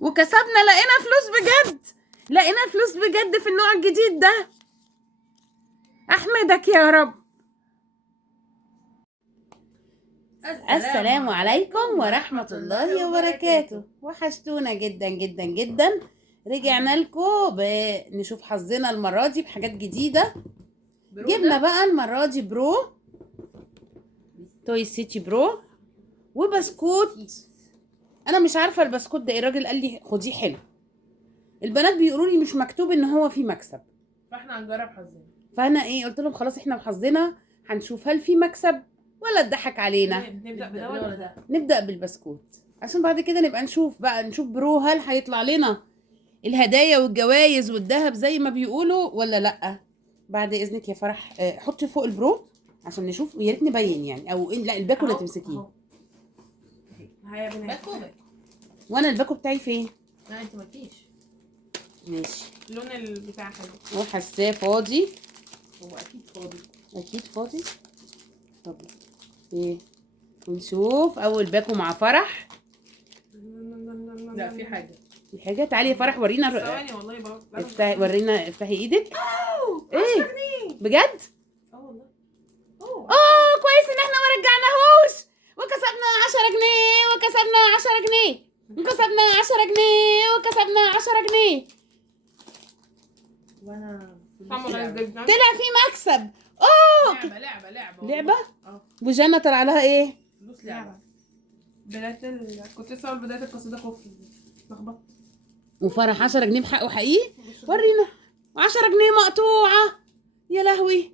وكسبنا، لقينا فلوس بجد، لقينا فلوس بجد في النوع الجديد ده. احمدك يا رب. السلام عليكم ورحمة الله وبركاته. وحشتونا جدا جدا جدا. رجعنا لكم نشوف حظنا المرة دي بحاجات جديدة. جبنا بقى المرة دي برو، توي سيتي برو، وبسكوت. انا مش عارفة البسكوت ده ايه، الراجل قال لي خديه حلو. البنات بيقولوا لي مش مكتوب ان هو فيه مكسب، فاحنا هنجرب حظنا. فانا قلت لهم خلاص احنا وحظنا هنشوف هل في مكسب ولا اتضحك علينا. نبدأ بده ولا ده؟ نبدأ بالبسكوت عشان بعد كده نبقى نشوف برو هل هيطلع لنا الهدايا والجوائز والذهب زي ما بيقولوا ولا لا. بعد اذنك يا فرح حطي فوق البرو عشان نشوف، ويا ريت نبين يعني، او لا الباكو اللي تمسكيه. هيا باكو. وانا الباكو بتاعي فين؟ لا انت مالكيش. ماشي. لون البتاع حلو. هو حاساه فاضي. هو اكيد فاضي. اكيد فاضي. طب ايه، ونشوف اول باكو مع فرح. لا في حاجه. في حاجه. تعالي يا فرح ورينا. ثواني والله بقى. افتحي ورينا، افتحي ايدك. ايه 10 جنيه بجد؟ والله. كويس ان احنا ما رجعناهوش، وكسبنا 10 جنيه وكسبنا 10 جنيه وكسبنا 10 جنيه وكسبنا 10 جنيه. وانا طلع في مكسب. لعبة. وجنة طلع لها ايه؟ فلوس لعبة. كنت لسه بداية القصيدة كفر لخبطت. وفرح 10 جنيه بحقه حقيقي. ورينا 10 جنيه مقطوعة. يا لهوي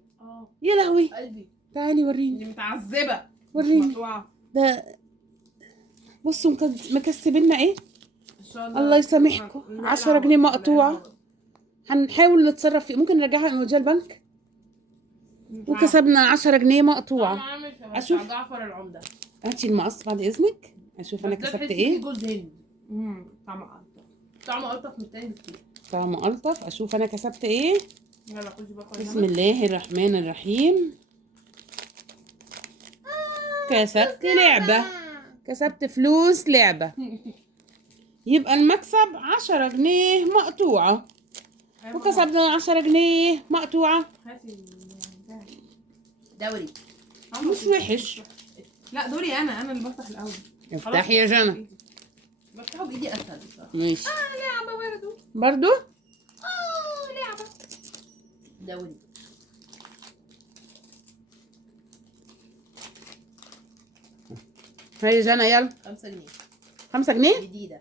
يا لهوي قلبي. تعالي وريني. دي متعذبة. وريني مقطوعة. ده بصوا مكسبيننا ايه؟ ان شاء الله. الله يسامحكم. 10 جنيه مقطوعة. هنحاول نتصرف فيه، ممكن نرجعها نوديها البنك. وكسبنا 10 جنيه مقطوعة. اشوف جعفر العمدة. هاتي المقص بعد اذنك اشوف انا كسبت ايه. جوز هند. طعمه الطف من التاني بكتير. طعمه الطف. اشوف انا كسبت ايه. يلا خدي بقى. بسم الله الرحمن الرحيم. كسبت لعبة، كسبت فلوس لعبة. يبقى المكسب 10 جنيه مقطوعة، وكسبنا 10 جنيه مقطوعة. دوري. مش وحش. لا دوري انا اللي بفتح الاول. افتحي يا جنى. بفتحه بايدي اسهل بصراحه. ماشي. لعبه برضو لعبه. دوري. هاي يا جنى يلا. 5 جنيه. 5 جنيه جديده.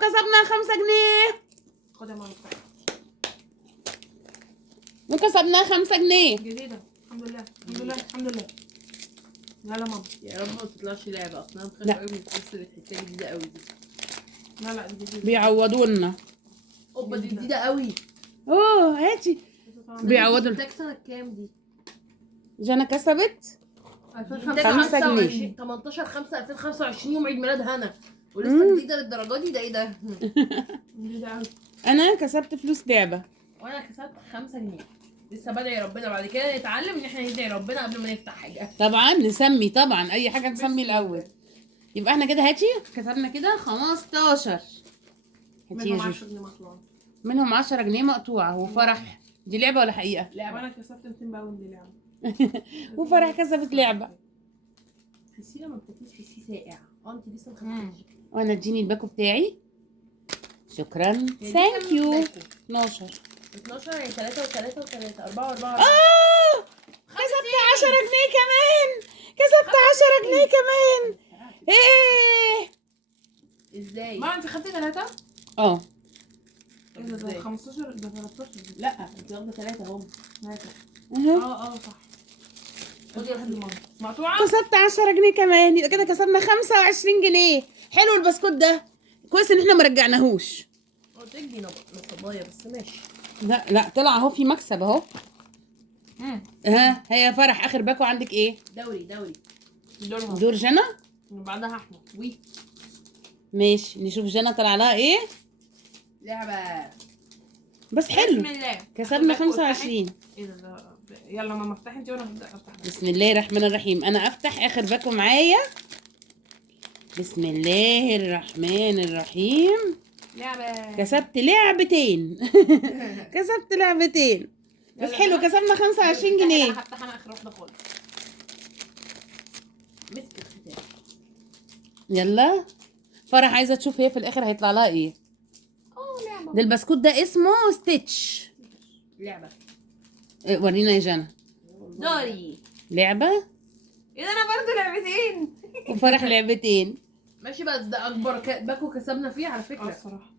كسبنا 5 جنيه. خد يا ماما. وكسبنا 5 جنيه جديده. الحمد لله الحمد لله الحمد لله. يلا ماما. يا رب ما تطلعش لعبه، اصلا انا بخاف قوي من الفلوس اللي بتحسها جديده قوي دي. لا دي جديده. بيعوضونا. اوبا دي جديده قوي. هاتي. بيعوضوا. ده سنه كام دي؟ جنى كسبت 5 جنيه. 18/5/2025 يوم عيد ميلاد هنا، ولسه جديده للدرجه دي. ده ايه ده؟ جديده قوي. انا كسبت فلوس لعبه. وانا كسبت 5 جنيه. لسه بدعي ربنا بعد كده نتعلم ان احنا ندعي ربنا قبل ما نفتح حاجه. طبعا نسمي، طبعا اي حاجه نسمي الاول. يبقى احنا كده هاتي كسبنا كده 15. هاتي منهم 10 جنيه مقطوعه. منهم 10 جنيه مقطوعه. وفرح دي لعبه ولا حقيقه؟ لعبه. وانا كسبت 200 باوند دي لعبه. وفرح كسبت لعبه. تحسيه لما بتاكلي تحسيه ساقع. انت لسه ما خدتيش. وانا اديني الباكو بتاعي. شكرا. ثانك يو. 12 يعني 3 و3 و3 4 و4. كسبت 10 جنيه كمان. كسبت 10 جنيه كمان. ايه ازاي؟ ما انت خدتي 3؟ ده 15 ده 13. لا انت واخده 3 اهم. 3 صح. خدي واحد لماما مقطوعه. كسبت 10 جنيه كمان. يبقى كده كسبنا 25 جنيه. حلو البسكوت ده. كويس ان احنا ما رجعناهوش. قلت لك دي نصبايه بس ماشي. لا طلع اهو في مكسب اهو. هي يا فرح اخر باكو عندك ايه؟ دوري دور جنى. وبعدها احنا ماشي. نشوف جنى طلع لها ايه. لعبه بس حلو. بسم الله. كسبنا 25. ايه ده؟ يلا ماما افتحي انت وانا هبدا افتح. بسم الله الرحمن الرحيم. انا افتح اخر باكو معايا. بسم الله الرحمن الرحيم. لعبة كسبت لعبتين. كسبت لعبتين بس حلو، كسبنا 25 جنيه. حتى انا اخر واحدة خالص. مسك الختام. يلا فرح عايزه تشوف هي في الاخر هيطلع لها ايه. لعبة. ده البسكوت ده اسمه ستيتش. لعبة. ورينا يا جنى. دوري. لعبه اذا انا برضو لعبتين. وفرح لعبتين. ماشي بقى، ده اكبر باكو كسبنا فيه على فكرة. الصراحه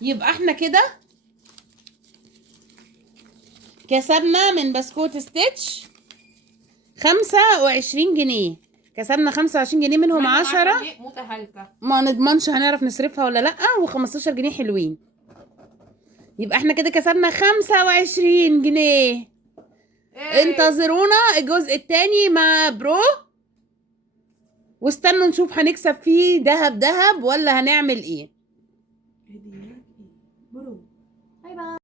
يبقى احنا كده كسبنا من بسكوت ستيتش 25 جنيه. كسبنا 25 جنيه منهم 10 متهالكة. ما نضمنش هنعرف نصرفها ولا لا، و15 جنيه حلوين. يبقى احنا كده كسبنا 25 جنيه. انتظرونا الجزء التاني مع برو، واستنوا نشوف هنكسب فيه دهب ولا هنعمل ايه. برو. باي باي.